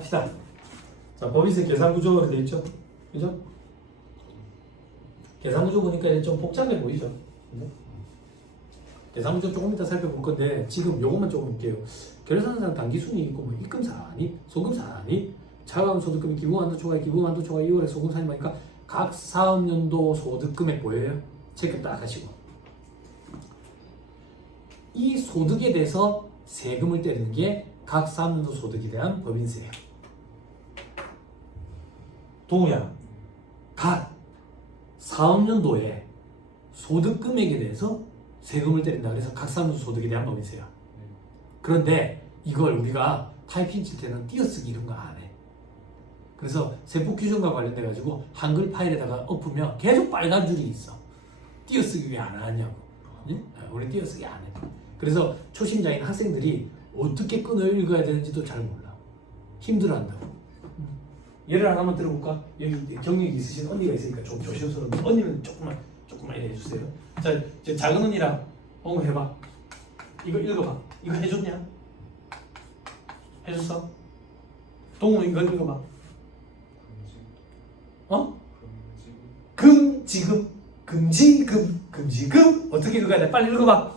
합시다. 자, 법인세 계산구조로 되어 있죠? 그죠? 계산구조 보니까 좀 복잡해 보이죠? 그죠? 계산구조 조금 이따 살펴볼 건데 지금 요것만 조금 볼게요. 결산상 당기순이 있고 뭐 입금사니, 소금사니, 차가운소득금이 기부한도초과에 기부한도초과 2월에 소금사니 보니까 각 사업연도 소득금액 보여요? 체크 딱 하시고 이 소득에 대해서 세금을 떼는 게 각 사업연도 소득에 대한 법인세예요. 동우야, 각 사업연도에 소득금액에 대해서 세금을 때린다. 그래서 각 사업연도 소득에 대한 법인세야. 그런데 이걸 우리가 타이핑 칠 때는 띄어쓰기 이런 거 안 해. 그래서 세법 규정과 관련돼 가지고 한글 파일에다가 엎으면 계속 빨간 줄이 있어. 띄어쓰기 왜 안 하냐고. 응? 우리 띄어쓰기 안 해. 그래서 초심자인 학생들이 어떻게 끊어 읽어야 되는지도 잘 몰라. 힘들어한다고. 예를 하나만 들어볼까? 여기 경력이 있으신 언니가 있으니까 좀 조심스러운데 언니는 조금만 해주세요. 자, 이제 작은 언니랑 한번 해봐. 이거 읽어봐. 이거 해줬냐? 해줬어? 동우 이거 읽어봐. 어? 금지금 어떻게 읽어야 돼? 빨리 읽어봐.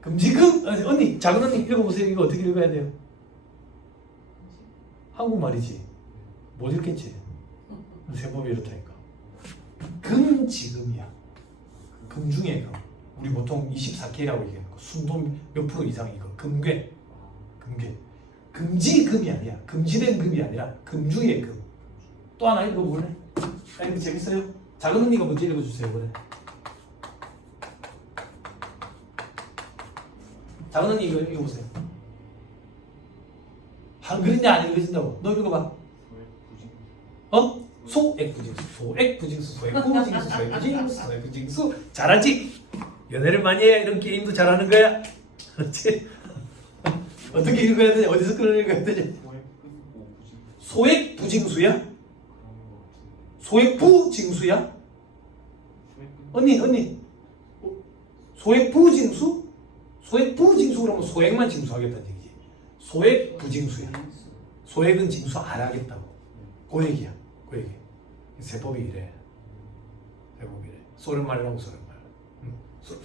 금지금 언니 작은 언니 읽어보세요. 이거 어떻게 읽어야 돼요? 한국말이지 못 읽겠지. 세법이 이렇다니까. 금지금이야. 금 중에 금. 우리 보통 24K라고 얘기하는 거. 순도 몇 프로 이상 이거. 금괴. 금지금이 아니야. 금지된 금이 아니라 금 중에 금. 또 하나 읽어볼래? 이거 재밌어요? 작은 언니가 먼저 읽어주세요. 그래. 작은 언니 이거 읽어보세요. 한글인데 안 읽어진다고. 너 읽어봐. 어? 소액부징수. 잘하지? 연애를 많이 해야 이런 게임도 잘하는 거야. 그렇지? 어떻게 읽어야 되냐? 어디서 끌어 읽어야 되냐? 소액부징수야? 소액부징수야? 언니 소액부징수? 소액부징수 그러면 소액만 징수하겠다는 얘기지. 소액부징수야. 소액은 징수 안 하겠다고. 그 얘기야. 그 얘기. 세법이 이래. 세법이 이래. 소련말이라고 소련말.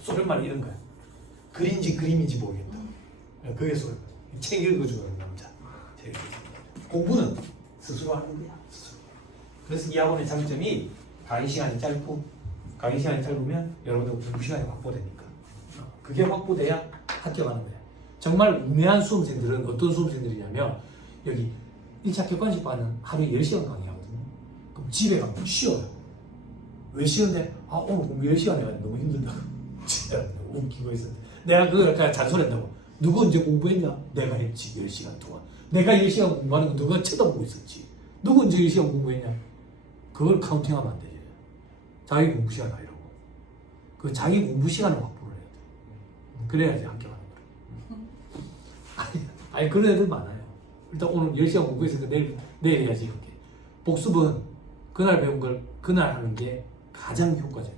소련말 이런 거야. 글인지 그림인지 모르겠다. 그게 소련말. 책 읽어주는 남자. 책 읽어주는 남자. 공부는 스스로 하는 거야. 스스로. 그래서 이 학원의 장점이 강의 시간이 짧으면 여러분들 공부 시간이 확보되니까. 그게 확보돼야 합격하는 거야. 정말 우매한 수험생들은 어떤 수험생들이냐면 여기 1차 객관식반은 하루에 10시간 강의하거든요. 그럼 집에 가면 쉬어요. 왜 쉬는데? 오늘 공부 10시간 해가지고 너무 힘들다고. 진짜 웃기고 있었는데 내가 그걸 그냥 잔소리한다고. 누구 언제 공부했냐? 내가 했지. 10시간 동안. 내가 10시간 공부하는 거 누가 쳐다보고 있었지. 누구 언제 10시간 공부했냐? 그걸 카운팅하면 안 되지. 자기 공부 시간 하려고. 그 자기 공부 시간을 확보를 해야 돼. 그래야지 합격하는 거야. 아니 그런 애들 많아요. 일단 오늘 10시간 공부했으니까 내일 해야지 이렇게. 복습은 그날 배운 걸 그날 하는 게 가장 효과적이에요.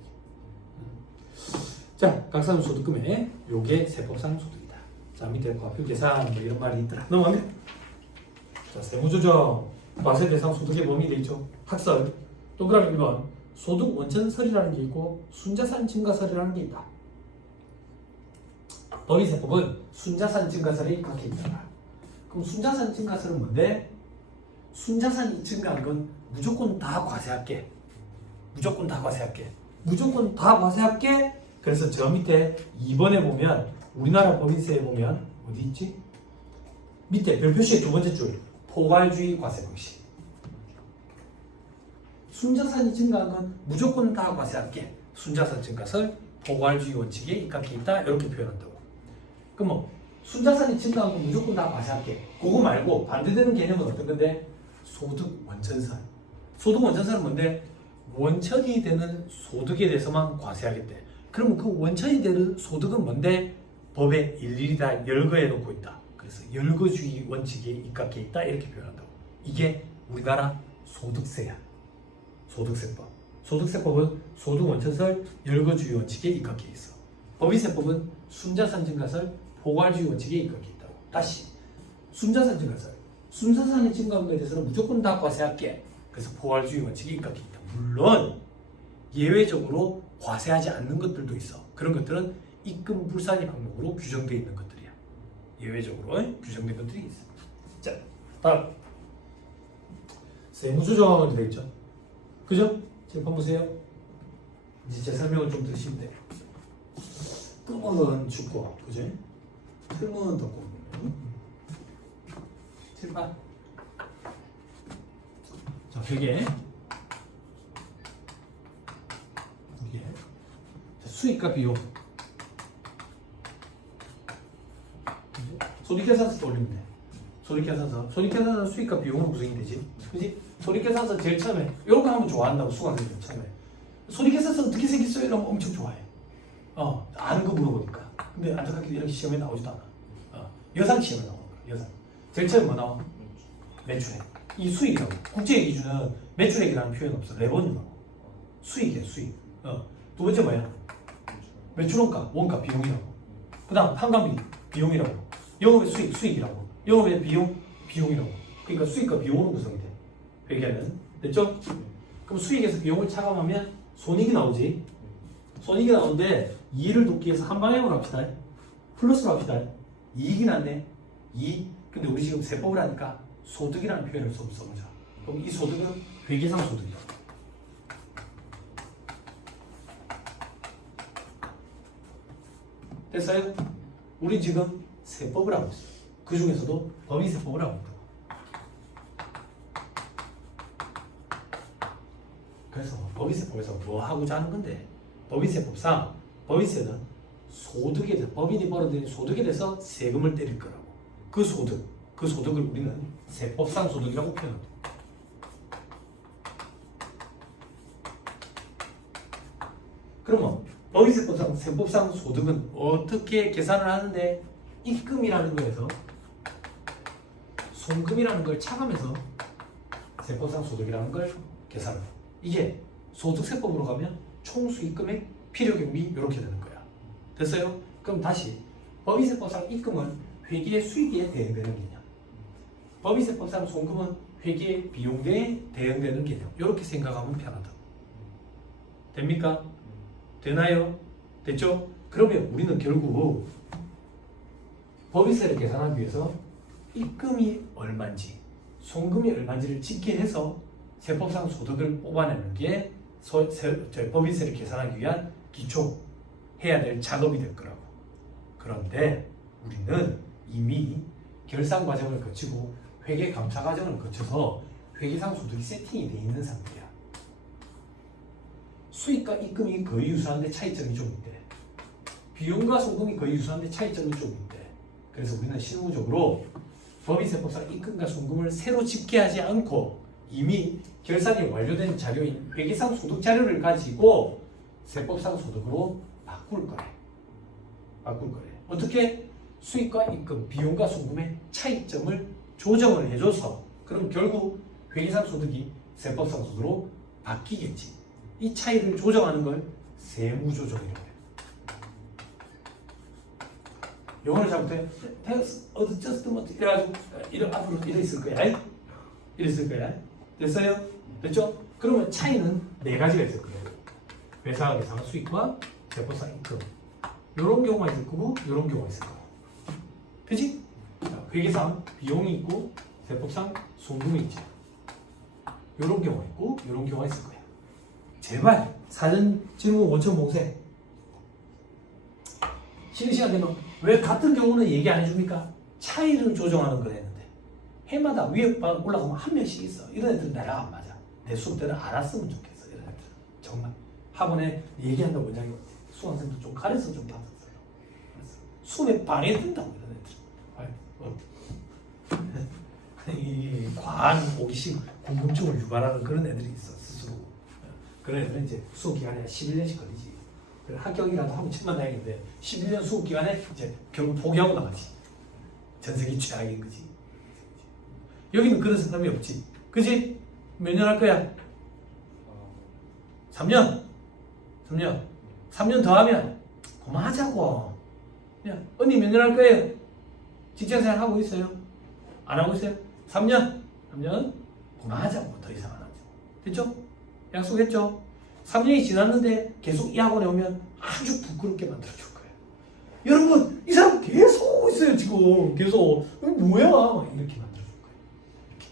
자, 각사는 소득금액 요게 세법상 소득이다. 자, 밑에 과표계산 뭐 이런 말이 있더라. 넘어가면 자, 세무조정 과세 대상 소득의 범위 돼 있죠. 학설 동그라미 1번 소득 원천설이라는 게 있고 순자산 증가설이라는 게 있다. 법인세법은 순자산 증가설이 각해 있다. 그럼 순자산 증가설은 뭔데? 순자산이 증가한 건 무조건 다 과세할게. 무조건 다 과세할게. 그래서 저 밑에 2번에 보면 우리나라 법인세에 보면 어디 있지? 밑에 별표시의 두 번째 줄 포괄주의 과세 방식. 순자산이 증가한 건 무조건 다 과세할게. 순자산 증가설 포괄주의 원칙에 입각해 있다. 이렇게 표현한다고. 그럼 뭐 순자산이 증가한 건 무조건 다 과세할게. 그거 말고 반대되는 개념은 어떤 건데? 소득 원천설. 소득 원천설은 뭔데? 원천이 되는 소득에 대해서만 과세하겠대. 그러면 그 원천이 되는 소득은 뭔데? 법에 일일이 다 열거해 놓고 있다. 그래서 열거주의 원칙에 입각해 있다. 이렇게 표현한다고. 이게 우리나라 소득세야. 소득세법. 소득세법은 소득 원천설 열거주의 원칙에 입각해 있어. 법인세법은 순자산 증가설 포괄주의 원칙에 입각해 있다고. 다시 순자산 증가설, 순자산이 증가한 것에 대해서는 무조건 다 과세할게. 그래서 포괄주의 원칙에 입각해 있다. 물론 예외적으로 과세하지 않는 것들도 있어. 그런 것들은 입금 불산입 항목으로 규정되어 있는 것들이야. 예외적으로 규정된 것들이 있어. 자, 다음 세무조정하면 되겠죠. 그죠? 지금 한번 보세요. 이제 제 설명을 좀 들으시면 돼요. 끄먹은 죽고, 그죠? 틀문은 덮고. 7번. 자, 회계. 수익과 비용. 손익계산서 올리면 돼. 손익계산서 수익과 비용은 구성이 되지. 그지? 손익계산서 제일 처음에 이런 거 하면 좋아한다고 수강생들 처음에. 손익계산서 어떻게 생겼어요? 이러면 엄청 좋아해. 아는 거 물어보니까. 근데 안타깝게 이런 시험에 나오지도 않아. 여상 시험에 나오는 거야. 여상. 제일 처음에 뭐 나와? 매출액. 이 수익이라고. 국제 기준은 매출액이라는 표현 없어. 레버뉴라고. 수익이야, 수익. 두 번째 뭐야? 매출원가, 원가, 비용이라고. 그 다음 판관비, 비용이라고. 영업의 수익, 수익이라고. 영업의 비용, 비용이라고. 그러니까 수익과 비용으로 구성이 돼. 회계는. 됐죠? 그럼 수익에서 비용을 차감하면 손익이 나오지. 손익이 나오는데 이익을 돕기 위해서 한 방향으로 합시다. 플러스로 합시다. 이익이 났네. 이익. 근데 우리 지금 세법을 하니까 소득이라는 표현을 좀 써보자. 그럼 이 소득은 회계상 소득이야. 됐어요? 우리 지금 세법을 하고 있어요. 그 중에서도 법인세법을 하고 있다. 그래서 법인세법에서 뭐 하고자 하는 건데, 법인세법상 법인세는 소득에 대해서, 법인이 벌어들인 소득에 대해서 세금을 때릴 거라고. 그 소득을 우리는 세법상 소득이라고 표현합니다. 그러면 법인세법상 세법상 소득은 어떻게 계산을 하는데, 입금이라는 거에서 송금이라는 걸 차감해서 세법상 소득이라는 걸 계산을 해. 이게 소득세법으로 가면 총수익금액, 필요경비 이렇게 되는 거야. 됐어요? 그럼 다시 법인세법상 입금은 회계의 수익에 대응되는 개념, 법인세법상 송금은 회계의 비용에 대응되는 개념. 이렇게 생각하면 편하다. 됩니까? 되나요? 됐죠? 그러면 우리는 결국 법인세를 계산하기 위해서 입금이 얼마인지, 송금이 얼마인지를 집계해서 세법상 소득을 뽑아내는 게 법인세를 계산하기 위한 기초 해야 될 작업이 될 거라고. 그런데 우리는 이미 결산 과정을 거치고 회계 감사 과정을 거쳐서 회계상 소득이 세팅이 돼 있는 상태야. 수익과 입금이 거의 유사한데 차이점이 좀 있대. 비용과 송금이 거의 유사한데 차이점이 좀 있대. 그래서 우리는 실무적으로 법인세법상 입금과 송금을 새로 집계하지 않고 이미 결산이 완료된 자료인 회계상 소득 자료를 가지고 세법상 소득으로 바꿀 거래. 어떻게? 수익과 입금, 비용과 송금의 차이점을 조정을 해줘서, 그럼 결국 회계상 소득이 세법상 소득으로 바뀌겠지. 이 차이를 조정하는 걸 세무조정이라고 해. 영어를 잘못해 어드저스트먼트 이래가지고 앞으로 이래 있을 거야. 됐어요? 됐죠? 그러면 차이는 네 가지가 있을 거예요. 회사가 계산한 수익과 세법상 입금. 이런 경우가 있을 거고, 이런 경우가 있을 거고. 그치? 회계상 비용이 있고, 세법상 송금이 있지. 이런 경우가 있고, 이런 경우가 있을 거야. 제발 사전 질문 원천 봉쇄. 쉬는 시간 되면 왜 같은 경우는 얘기 안 해줍니까? 차이를 조정하는 걸 했는데 해마다 위에 올라가면 한 명씩 있어. 이런 애들은 내가 안 맞아. 내 수업 때는 알았으면 좋겠어. 이런 애들 정말 학원에 얘기한다고 원장이 수강생도 좀 가려서 좀 받았어요. 수업에 방해된다고 이런 애들. 이 과한 호기심, 궁금증을 유발하는 그런 애들이 있어 스스로. 그런 애들은 이제 수업 기간에 11년씩 걸리지. 합격이라도 하고 책만 다니는데 11년 수업 기간에 이제 결국 포기하고 나가지. 전생이 최악인 거지. 여기는 그런 사람이 없지. 그지? 몇 년 할 거야? 3년. 3년 더 하면 그만하자고. 그냥 언니 몇 년 할 거예요? 직장생활 하고 있어요? 안 하고 있어요? 3년? 3년? 그만하자고. 더 이상 안 하죠. 됐죠? 약속했죠? 3년이 지났는데 계속 이 학원에 오면 아주 부끄럽게 만들어줄 거예요. 여러분 이 사람 계속 오고 있어요 지금. 계속 뭐야? 막 이렇게 만들어줄 거예요. 이렇게.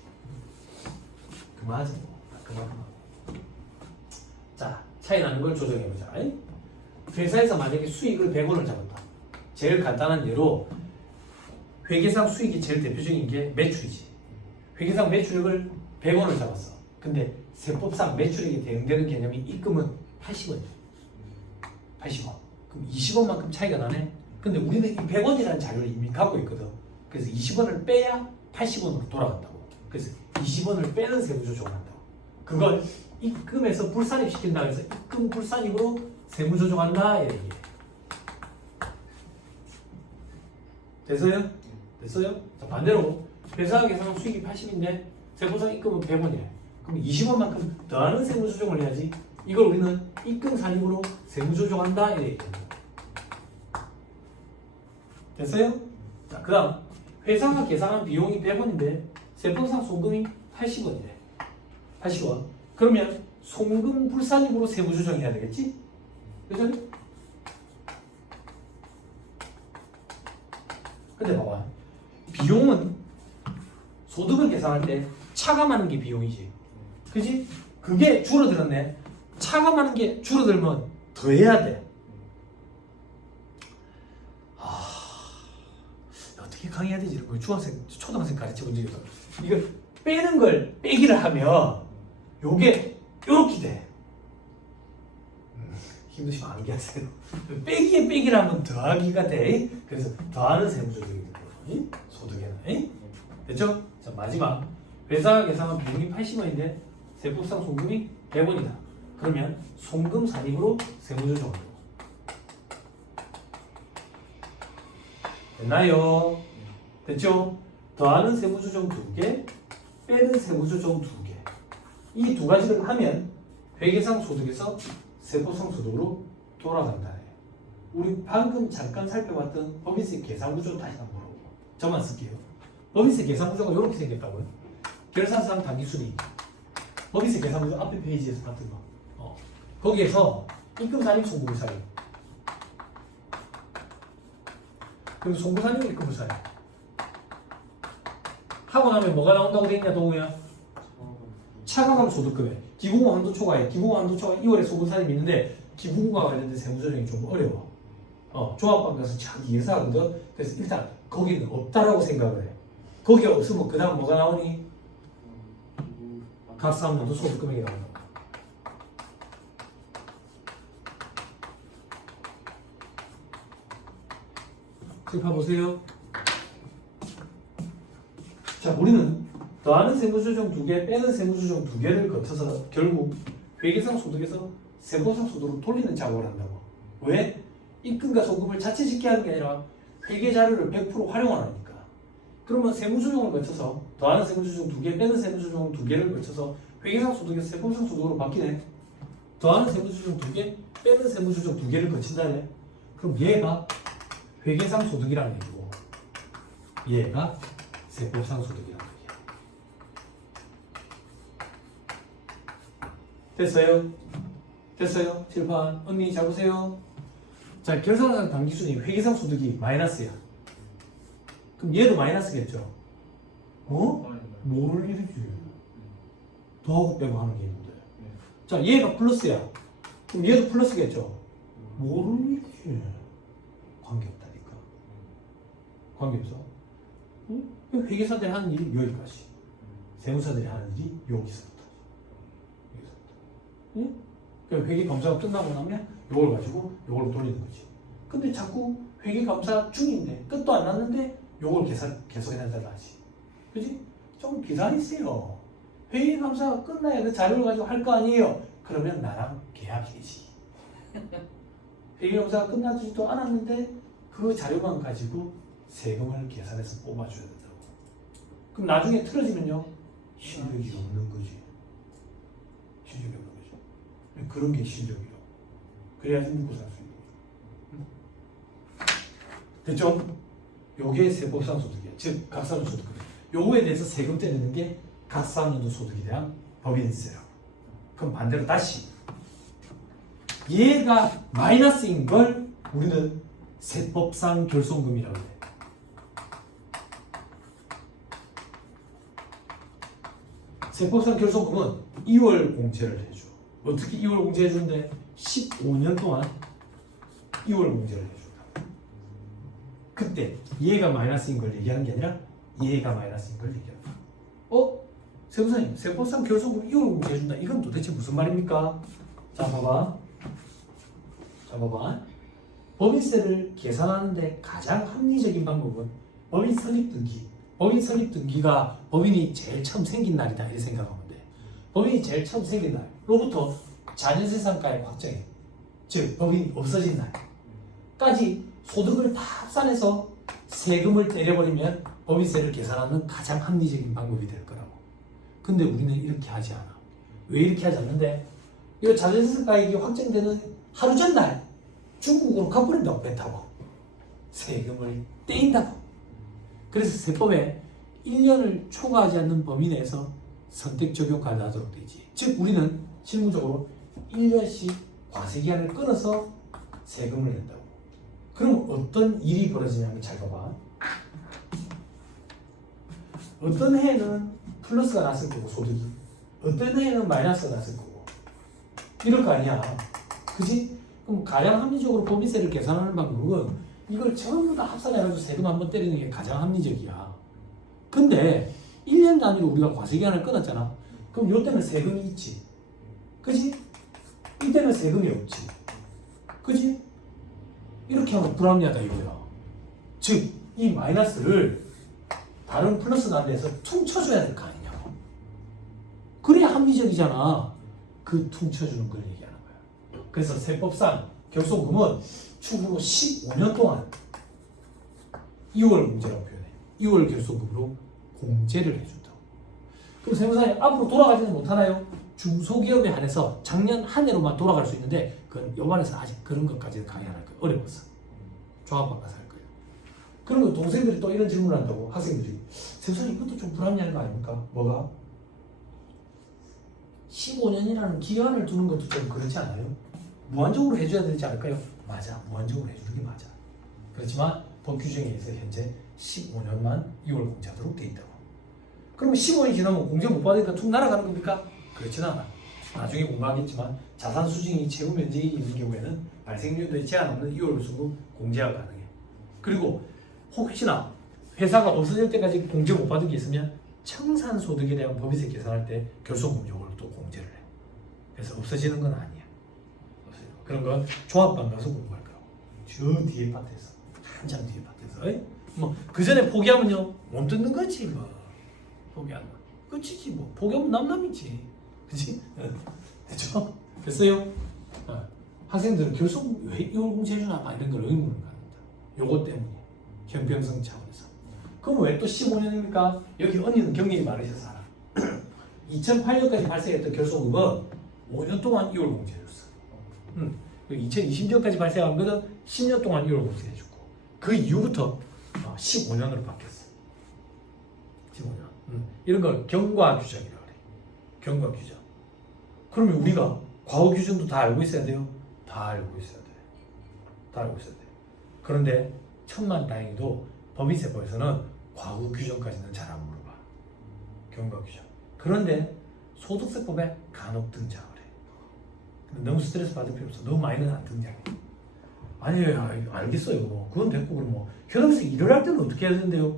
그만하자고. 그만. 자, 차이 나는 걸 조정해보자. 회사에서 만약에 수익을 100원을 잡았다. 제일 간단한 예로 회계상 수익이 제일 대표적인 게 매출이지. 회계상 매출액을 100원을 잡았어. 근데 세법상 매출액에 대응되는 개념이 입금은 80원이야. 80원. 그럼 20원만큼 차이가 나네. 근데 우리는 이 100원이라는 자료를 이미 갖고 있거든. 그래서 20원을 빼야 80원으로 돌아간다고. 그래서 20원을 빼는 세무조정을 한다고. 그걸 입금에서 불산입 시킨다 해서 입금 불산입으로 세무조정한다 이렇게. 됐어요? 됐어요? 자, 반대로 회사 계산 수익이 80인데 세법상 입금은 100원이래. 그럼 20원만큼 더하는 세무조정을 해야지. 이걸 우리는 입금 산입으로 세무조정한다 이렇게. 됐어요? 자, 그 다음 회사가 계산한 비용이 100원인데 세법상 송금이 80원이래. 80원. 그러면 송금 불산입으로 세무조정해야 되겠지? 그죠? 근데 봐봐. 비용은 소득을 계산할 때 차감하는 게 비용이지. 그지? 그게 줄어들었네. 차감하는 게 줄어들면 더 해야 돼. 어떻게 강의해야 되지? 중학생, 초등학생 가르쳐 본 적이 없어. 이거 빼는 걸 빼기를 하면 요게 요렇게 돼. 힘드시면 안 하세요. 빼기에 빼기를 하면 더하기가 돼. 그래서 더하는 세무조정이 되거든요. 소득에는. 됐죠? 자, 마지막. 회사 계산한 비용이 80원인데 세법상 송금이 100원이다. 그러면 송금 산입으로 세무조정을. 됐나요? 됐죠? 더하는 세무조정 2개, 빼는 세무조정 2개. 이 두 가지를 하면 회계상 소득에서 세법상 소득으로 돌아간다. 우리 방금 잠깐 살펴봤던 법인세 계산구조 다시 한번 보고 저만 쓸게요. 법인세 계산구조가 이렇게 생겼다고요. 결산상 당기순이 법인세 계산구조 앞에 페이지에서 봤던 거. 거기에서 입금산입, 송금산입. 그리고 송금산입, 입금산입. 하고 나면 뭐가 나온다고 돼 있냐, 동우야? 차감하면 소득금액. 기부금 한도 초과해. 기부금 한도 초과 2월에 송금산입이 있는데 기부금과 관련된 세무조정이 좀 어려워. 조합방 가서 자기 예사하거든. 그래서 일단 거기는 없다라고 생각을 해. 거기 없으면 그 다음 뭐가 나오니? 각사함도 소득금액이 나온다. 지금 봐보세요. 자, 우리는 더하는 세무조정 2개, 빼는 세무조정 2개를 거쳐서 결국 회계상 소득에서 세법상 소득으로 돌리는 작업을 한다고. 왜? 입금과 송금을 자체시켜야 하는 게 아니라 회계 자료를 100% 활용하니까. 그러면 세무조정을 거쳐서 더하는 세무조정 2개, 빼는 세무조정 2개를 거쳐서 회계상 소득에서 세법상 소득으로 바뀌네. 더하는 세무조정 2개, 빼는 세무조정 2개를 거친다네. 그럼 얘가 회계상 소득이라는 얘기고 얘가 세법상 소득이라는 얘기야. 됐어요? 됐어요? 칠판 언니 잘 보세요. 자, 결산상 당기순이 회계상 소득이 마이너스야. 그럼 얘도 마이너스겠죠? 뭐를 이렇게 더하고 빼고 하는 게 있는데. 자, 얘가 플러스야. 그럼 얘도 플러스겠죠? 뭐를 이렇게 관계없다니까. 관계없어. 응? 회계사들이 하는 일이 여기까지. 세무사들이 하는 일이 여기서부터. 응? 그러니까 회계 검사가 끝나고 나면 이걸 가지고 이걸로 돌리는 거지. 근데 자꾸 회계 검사 중인데 끝도 안 났는데 이걸 계속해달라 하지. 그지? 좀 기다리세요. 회계 검사가 끝나야 그 자료를 가지고 할 거 아니에요. 그러면 나랑 계약이지. 회계 검사가 끝나지도 않았는데 그 자료만 가지고 세금을 계산해서 뽑아줘야 된다고. 그럼 나중에 틀어지면요, 실력이 없는 거지. 실력이 없는 거지. 그런 게 실력이라고. 그래야지 먹고 살 수 있는 거죠. 됐죠? 요게 세법상 소득이야. 즉 각산도 소득. 요거에 대해서 세금 떼내는 게 각산도 소득에 대한 법인세라고. 그럼 반대로 다시 얘가 마이너스인 걸 우리는 세법상 결손금이라고 해. 세법상 결손금은 2월 공제를 해줘. 어떻게 2월 공제해 주는데 15년 동안 2월 공제를 해준다. 그때 얘가 마이너스인 걸 얘기하는 게 아니라 얘가 마이너스인 걸 얘기한다. 세무사님, 세법상 결손금 2월 공제해 준다. 이건 도대체 무슨 말입니까? 자, 봐봐. 법인세를 계산하는데 가장 합리적인 방법은 법인 설립 등기. 법인 설립 등기가 법인이 제일 처음 생긴 날이다 이렇게 생각하면 돼. 법인이 제일 처음 생긴 날로부터 자녀재산가액 확정해. 즉 법인이 없어진 날까지 소득을 다 합산해서 세금을 때려버리면 법인세를 계산하는 가장 합리적인 방법이 될 거라고. 근데 우리는 이렇게 하지 않아. 왜 이렇게 하지 않는데? 이 자녀재산가액이 확정되는 하루 전날 중국으로 가버린다고 배 타고 세금을 떼인다고. 그래서 세법에 1년을 초과하지 않는 범위 내에서 선택 적용 가능하도록 되지. 즉 우리는 실무적으로 1년씩 과세기한을 끊어서 세금을 낸다고. 그럼 어떤 일이 벌어지냐면 잘 봐봐. 어떤 해에는 플러스가 났을 거고 소득이, 어떤 해에는 마이너스가 났을 거고 이럴 거 아니야. 그지? 그럼 가장 합리적으로 법인세를 계산하는 방법은 이걸 전부 다 합산해가지고 세금 한번 때리는 게 가장 합리적이야. 근데 1년 단위로 우리가 과세기한을 끊었잖아. 그럼 이때는 세금이 있지. 그지? 이때는 세금이 없지. 그지? 이렇게 하면 불합리하다 이거야. 즉, 이 마이너스를 다른 플러스 단위에서 퉁쳐줘야 될 거 아니냐고. 그래야 합리적이잖아. 그 퉁쳐주는 걸 얘기하는 거야. 그래서 세법상 결손금은 추후로 15년 동안 2월 공제라고 표현해. 2월 결손금으로 공제를 해준다. 그럼 세무사님 앞으로 돌아가지는 못하나요? 중소기업에 한해서 작년 한 해로만 돌아갈 수 있는데 그건 여반에서 아직 그런 것까지는 강의 안 할 거예요. 어려워서. 종합학과에서 할 거예요. 그러면 동생들이 또 이런 질문을 한다고. 학생들이 세무사님 이것도 좀 불합리한 거 아닙니까? 뭐가? 15년이라는 기간을 두는 것도 좀 그렇지 않아요? 무한적으로 해줘야 되지 않을까요? 맞아. 무한적으로 해주는 게 맞아. 그렇지만 법 규정에 의해서 현재 15년만 2월 공제하도록 돼 있다고. 그러면 15년이 지나면 공제 못 받으니까 툭 날아가는 겁니까? 그렇지는 않아. 나중에 공부하겠지만 자산 수징이 채무 면적이 있는 경우에는 발생률에 제한 없는 2월 수로 공제가 가능해. 그리고 혹시나 회사가 없어질 때까지 공제 못 받은 게 있으면 청산소득에 대한 법인세 계산할 때 결손금 요걸 또 공제를 해. 그래서 없어지는 건 아니야. 그런 건 조합반 가서 공부할 거라고. 저 뒤에 파트에서 한참 뒤에 파트에서. 뭐 그 전에 포기하면요 못 듣는 거지 뭐. 포기하면 끝이지 뭐. 포기하면 남남이지. 그치? 됐죠? 됐어요? 학생들은 결손금 왜 이걸 공제해주나 막 이런 걸 의문을 갖는다. 요것 때문에 형평성 차원에서. 그럼 왜 또 15년입니까? 여기 언니는 경력이 많으셔서 알아. 2008년까지 발생했던 결손금은 5년 동안 2월 공제해줬어. 2020년까지 발생한 거는 10년 동안 2월 공제해주고 그 이후부터 15년으로 바뀌었어. 15년. 이런 걸 경과 규정이라고 그래. 경과 규정. 그러면 우리가 과거 규정도 다 알고 있어야 돼요? 다 알고 있어야 돼. 다 알고 있어야 돼. 그런데 천만다행히도 법인세법에서는 과거 규정까지는 잘 안 물어봐. 경과 규정. 그런데 소득세법에 간혹 등장을 해. 너무 스트레스 받을 필요 없어. 너무 많이는 안 등장해. 아니, 알겠어요. 뭐. 그건 됐고, 그럼 뭐. 현업에서 일을 할 때는 어떻게 해야 되는데요?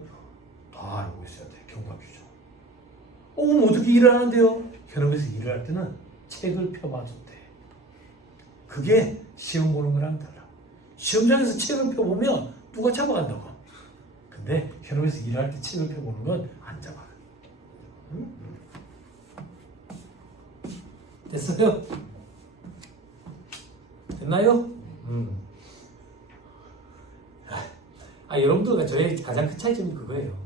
다 알고 있어야 돼. 경과 규정. 그럼 어떻게 일을 하는데요? 현업에서 일을 할 때는 책을 펴봐도 돼. 그게 시험 보는 거랑 달라. 시험장에서 책을 펴보면 누가 잡아간다고. 근데 현업에서 일할 때 책을 펴보는 건 안 잡아. 됐어요? 됐나요? 여러분들과 저의 가장 큰 차이점이 그거예요.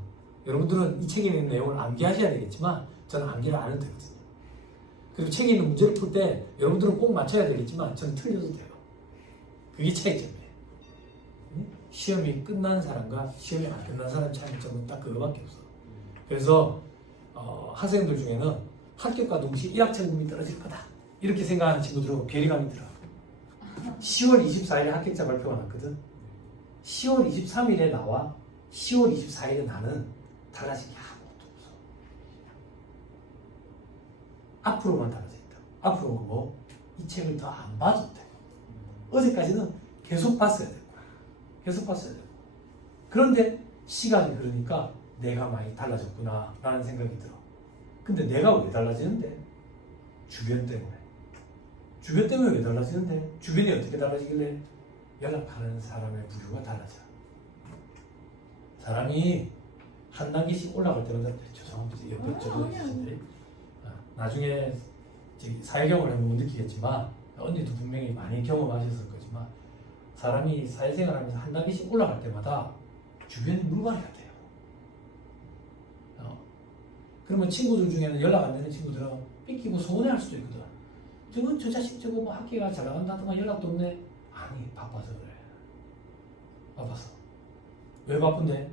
여러분들은 이 책에 있는 내용을 암기하셔야 되겠지만 저는 암기를 안 해도 되거든요. 그리고 책에 있는 문제를 풀 때 여러분들은 꼭 맞춰야 되겠지만 저는 틀려도 돼요. 그게 차이점이에요. 시험이 끝난 사람과 시험이 안 끝난 사람 차이점은 딱 그거밖에 없어. 그래서 학생들 중에는 합격과 동시에 일학천금이 떨어질 거다 이렇게 생각하는 친구들은 괴리감이 들어. 10월 24일에 합격자 발표가 났거든. 10월 23일에 나와 10월 24일에 나는 달라진 게 아무것도 없어. 앞으로만 달라져 있다. 앞으로 뭐 이 책을 더 안 봐도 돼. 어제까지는 계속 봤어야 되고 계속 봤어야 되고 그런데 시간이 흐르니까 내가 많이 달라졌구나 라는 생각이 들어. 근데 내가 왜 달라지는데? 주변 때문에. 주변 때문에 왜 달라지는데? 주변이 어떻게 달라지길래? 연락하는 사람의 부류가 달라져. 사람이 한 단계씩 올라갈 때마다 죄송합니다. 옆에 저분들 나중에 사회경험을 해보면 느끼겠지만 언니도 분명히 많이 경험하셨을 거지만 사람이 사회생활하면서 한 단계씩 올라갈 때마다 주변이 물갈이가 돼요. 그러면 친구들 중에는 연락 안 되는 친구들은 삐끼고 서운해할 수도 있거든. 저건 저 자식 저거 뭐 학교가 잘 나간다더만 연락도 없네. 아니 바빠서 그래. 바빠서. 왜 바쁜데?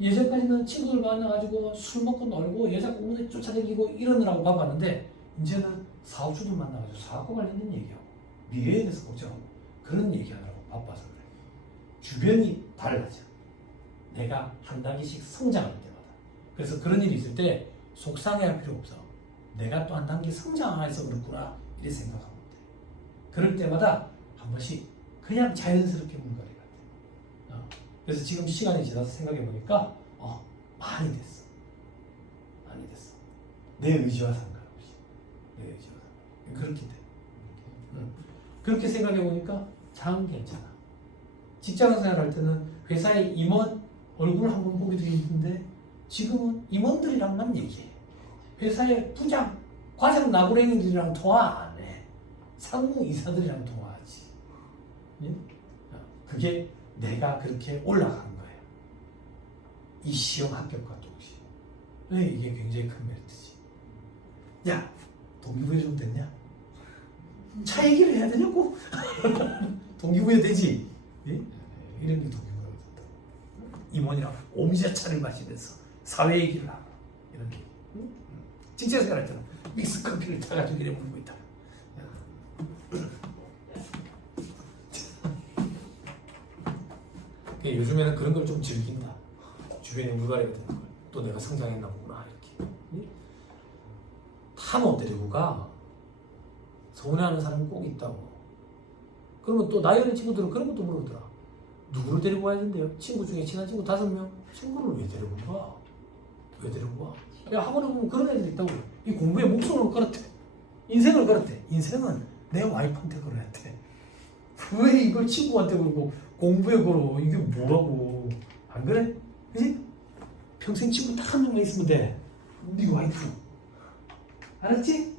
예전까지는 친구들 만나가지고 술 먹고 놀고 여자 공문에 쫓아다니고 이러느라고 바빴는데 이제는 사업주들 만나가지고 사업과 관련된 얘기하고 미래에 대해서 걱정하고 그런 얘기하느라고 바빠서 그래. 주변이 달라져. 내가 한 단계씩 성장할 때마다. 그래서 그런 일이 있을 때 속상해할 필요 없어. 내가 또 한 단계 성장해서 그렇구나 이렇게 생각하면 돼. 그럴 때마다 한 번씩 그냥 자연스럽게 물갈이가 돼. 그래서 지금 시간이 지나서 생각해 보니까 많이 됐어. 많이 됐어. 내 의지와 상관없이. 내 의지와 상관없이. 그렇게 돼. 그렇게 생각해 보니까 참 괜찮아. 직장 생활할 때는 회사에 임원 얼굴 한번 보기도 힘든데 지금은 임원들이랑만 얘기해. 회사의 부장, 과장 나부랭이들이랑 통화 안 해. 상무이사들이랑 통화하지. 예? 그게 내가 그렇게 올라간 거예요. 이 시험 합격과 동시에. 왜 이게 굉장히 큰 메리트지. 야, 동기부여 좀 됐냐? 차 얘기를 해야 되냐고? 동기부여 되지? 예? 이런 게 동기부여가 됐다. 임원이랑 옴자차를 마시면서 사회 얘기를 하고 이런 게. 직장 생활할 때는 믹스 커피를 타가지고 이래 먹고 있다. 요즘에는 그런 걸 좀 즐긴다. 주변에 물갈이가 되는 걸. 또 내가 성장했나 보구나 이렇게. 탐험 데리고 가. 서운해하는 사람이 꼭 있다고. 그러면 또 나이 어린 친구들은 그런 것도 물어보더라. 누구를 데리고 와야 된대요? 친구 중에 친한 친구 5명? 친구를 왜 데리고 가? 왜 데리고 와? 야, 학원에 보면 그런 애들이 있다고. 이 공부에 목숨을 걸었대. 인생을 걸었대. 인생은 내 와이프한테 걸어야 돼. 왜 이걸 친구한테 걸고 공부에 걸어? 이게 뭐라고? 안 그래? 그지? 평생 친구 딱 한 명만 있으면 돼. 네 와이프. 알았지?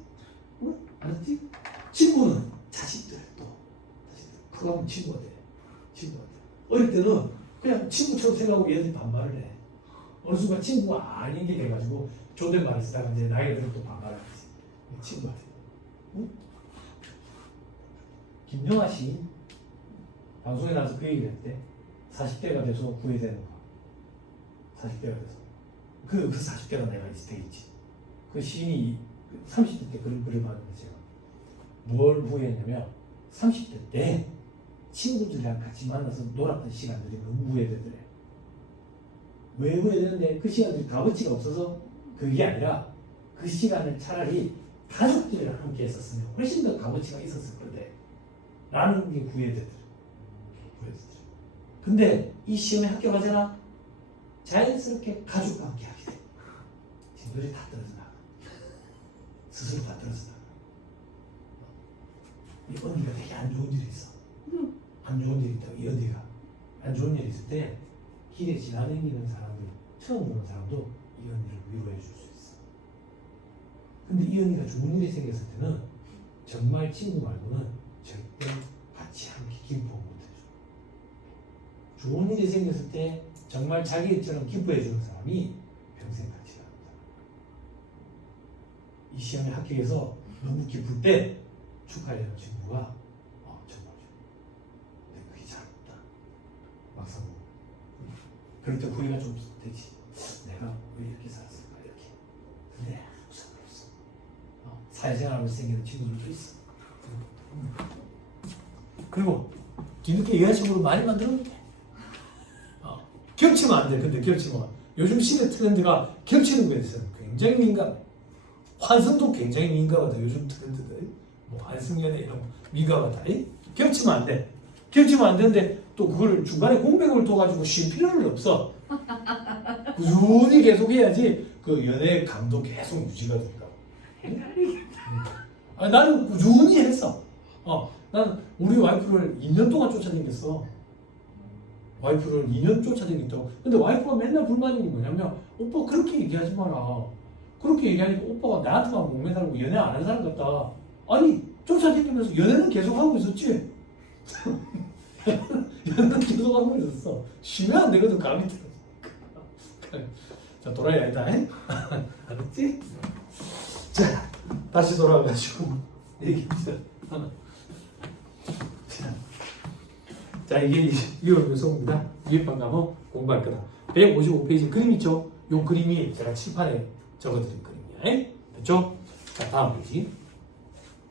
응? 알았지? 친구는 자식들 또. 자식들. 그거 하면 친구가 돼. 친구가 돼. 어릴 때는 그냥 친구처럼 생각하고 얘들이 반말을 해. 어느 순간 친구가 아닌 게 돼가지고 존댓말을 쓰다가 이제 나이가 들면 또 반말을 하지. 친구가 돼. 응? 김영하 씨 방송에 나와서 그 얘기를 했대. 40대가 돼서 후회되는 거. 40대가 돼서. 그 40대가 내가 있을 때 있지. 그 시인이 30대 때 그런 글을 봤는데 제가 뭘 후회했냐면 30대 때 친구들이랑 같이 만나서 놀았던 시간들이 너무 후회되더래. 왜 후회되는데 그 시간들이 값어치가 없어서 그게 아니라 그 시간을 차라리 가족들이랑 함께 했었으면 훨씬 더 값어치가 있었을 건데 라는 게 후회되더래. 근데 이 시험에 합격하잖아. 자연스럽게 가족과 함께 하게 돼. 친구들이 다 떨어져 나가. 스스로 다 떨어져 나가. 이 언니가 되게 안 좋은 일이 있어. 안 좋은 일이 있다고. 이 언니가 안 좋은 일이 있을 때 길에 지나다니는 사람들, 처음 보는 사람도 이 언니를 위로해 줄 수 있어. 근데 이 언니가 좋은 일이 생겼을 때는 정말 친구 말고는 절대 같이 함께 기뻐하고 못해줘. 좋은 일이 생겼을 때 정말 자기처럼 기뻐해 주는 사람이 평생 같이 가는 사람. 이 시험에 합격해서 너무 기쁠 때 축하해주는 친구가 정말 그게 잘했다. 막상 그럴 때 후회가 좀 되지. 내가 왜 이렇게 살았을까 이렇게. 근데 아무 상관없어. 사회생활하면서 생기는 친구들도 있어. 그리고 뒤늦게 여자친구를 많이 만들면 돼. 겹치면 안 돼. 근데 겹치면 요즘 시대 트렌드가 겹치는 거에 대해서는 굉장히 민감해. 환승도 굉장히 민감하다. 요즘 트렌드들 뭐 환승연애 이런 거 민감하다. 겹치면 안 돼. 겹치면 안 되는데 또 그걸 중간에 공백을 둬가지고 쉴 필요는 없어. 꾸준히 계속 해야지 그 연애의 감도 계속 유지가 된다. 나는 꾸준히 했어. 난 우리 와이프를 2년 동안 쫓아다녔어. 와이프를 2년 쫓아다녔다고. 근데 와이프가 맨날 불만인 게 뭐냐면 오빠 그렇게 얘기하지 마라. 그렇게 얘기하니까 오빠가 나한테만 목매 살고 연애 안 하는 사람 같다. 아니 쫓아다니면서 연애는 계속 하고 있었지. 연애는 계속 하고 있었어. 쉬면 안 되거든. 감이 들어. 자 돌아야겠다. 알았지? 자 다시 돌아가가지고 얘기하자. 자 이게 유형 요소입니다. 유입반 과목 공부할 거다. 155페이지 그림 있죠? 요 그림이 제가 칠판에 적어드린 그림이야. 됐죠? 자 다음 페이지.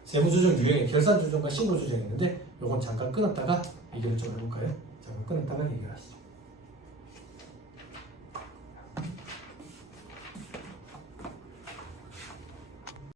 세무조정 유형의 결산조정과 신고조정이 있는데 요건 잠깐 끊었다가 얘기를 좀 해볼까요? 잠깐 끊었다가 얘기를 하시죠.